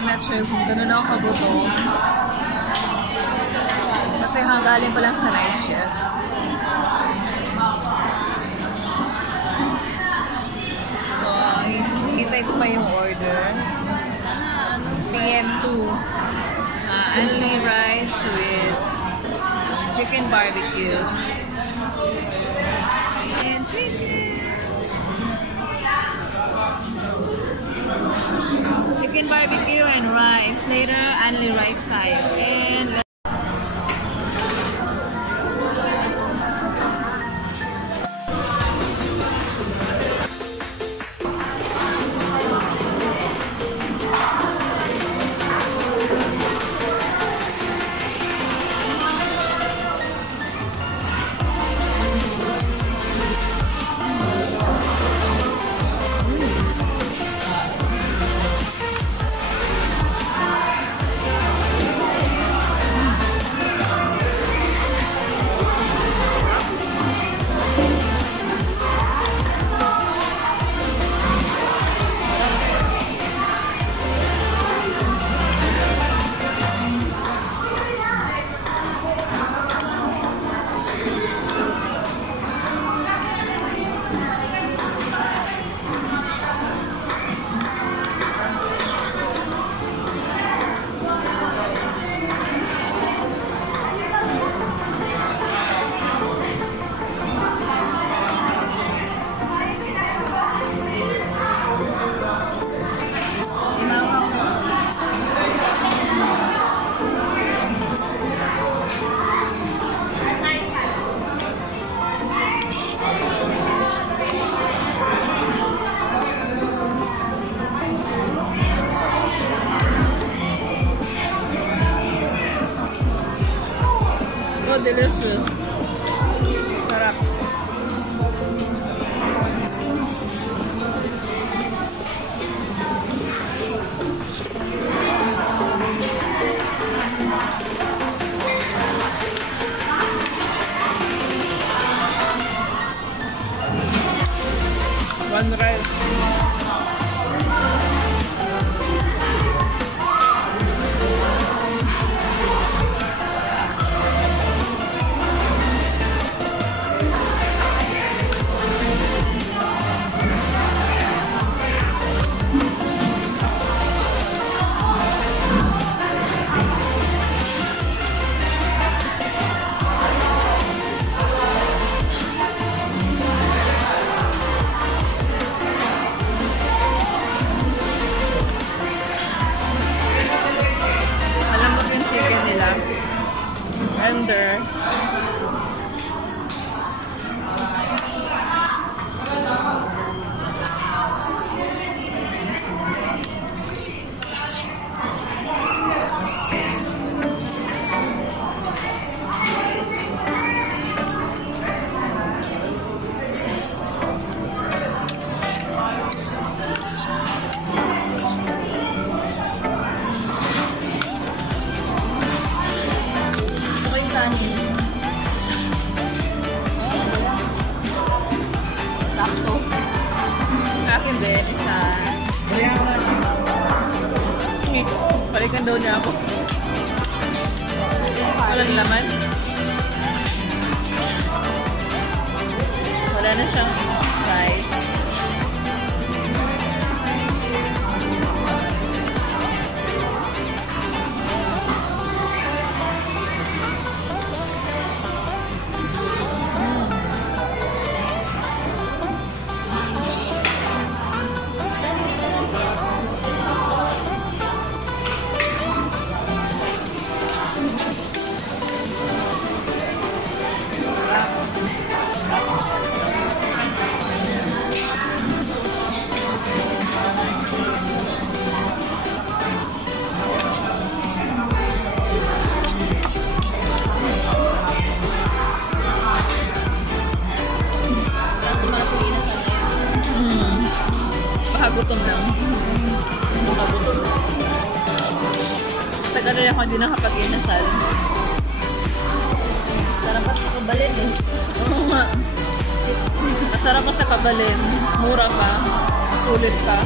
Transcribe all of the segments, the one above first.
I'm not sure kung ganun ako kagutom. Kasi galing pa lang sa night shift. So, hintay ko pa yung order. PM2. Only rice with chicken barbecue. And chicken barbecue and rice. Later, only rice tayo. And so delicious. Sarap. One rice. Tender. Sakto. Akin din, isa. Balikan daw niya ako. Walang laman. Wala na siyang rice. Gutom lang. Tagal rin ako hindi nakapag-inasal. Sarap at sa kabalin eh. Oo nga. Masarap pa sa kabalin. Mura pa. Sulit pa.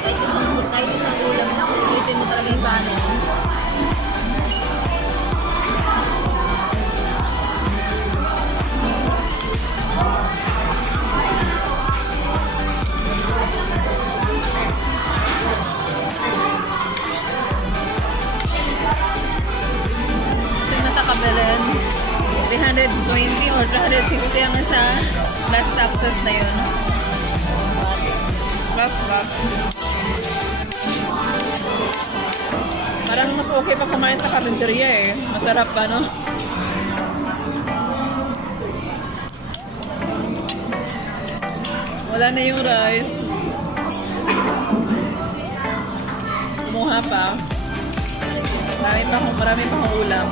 Kahit isang or 360 ang isa. Plus taxes na yun. Plus back. Parang mas okay pa kumain sa karinderya eh. Masarap pa, no? Wala na yung rice. Kumuha pa. Marami pa akong ulam.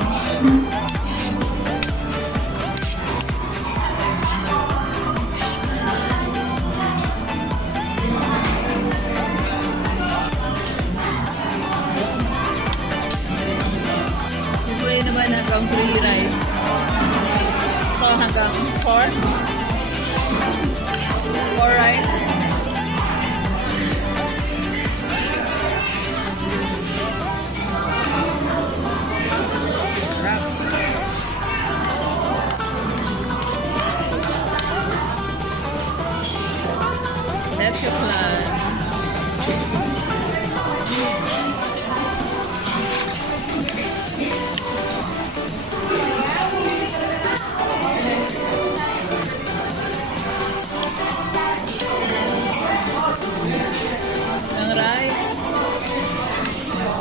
Usually naman hanggang 3 rice. So hanggang 4. 4 rice. That's your plan. Ang rice.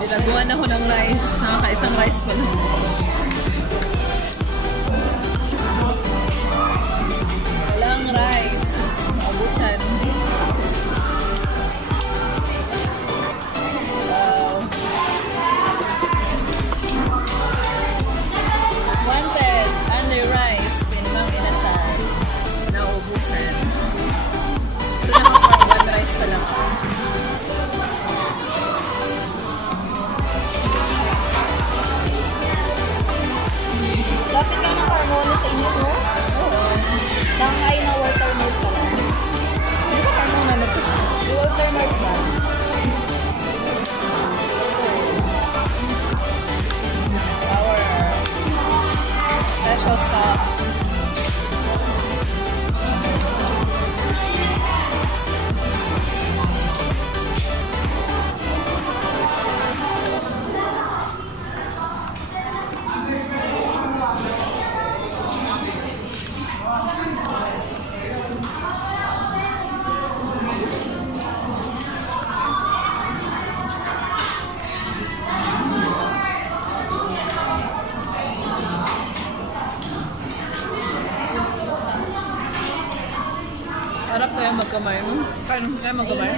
Dilaguan ako ng rice. Nakakaisang rice pa lang. Walang rice. Maubusan. Wanted only rice in Mang Inasal. Naubusan. Pero naman 1 rice pa lang. Lapit lang ng Carmona sa inyo, no? Oo. Nangay na Walter North pa lang. Hindi ba Carmona na ito? Walter North ba? Our special sauce. Harap kaya magkamay, no? Kaya magkamay.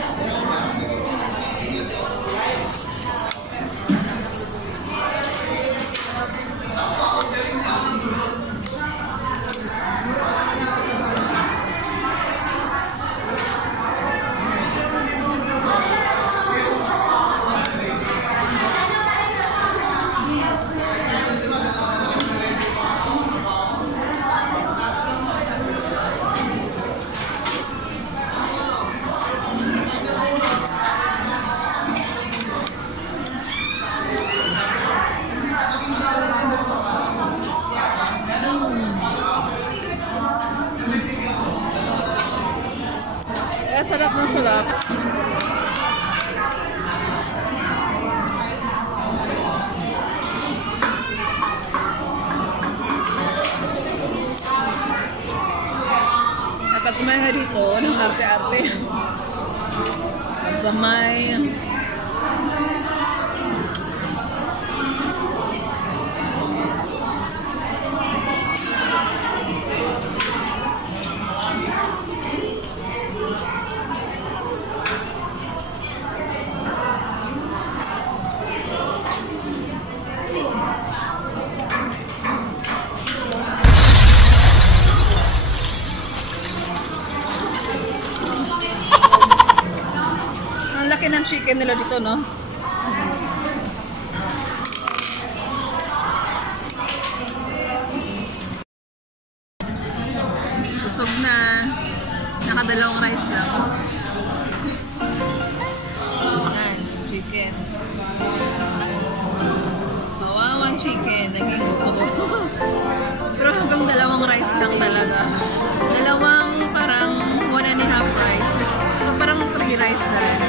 Sarap ng sarap. Dapat kumain ka dito ng arte-arte. Magkamay. Laki ng chicken nila dito, no? Busog na. Nakadalawang rice lang. Ayan, chicken. Mawawang chicken. Naging buko. Pero hanggang dalawang rice lang talaga. Dalawang parang 1.5 rice. So parang 3 rice na rin.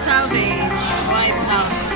Savage, white out.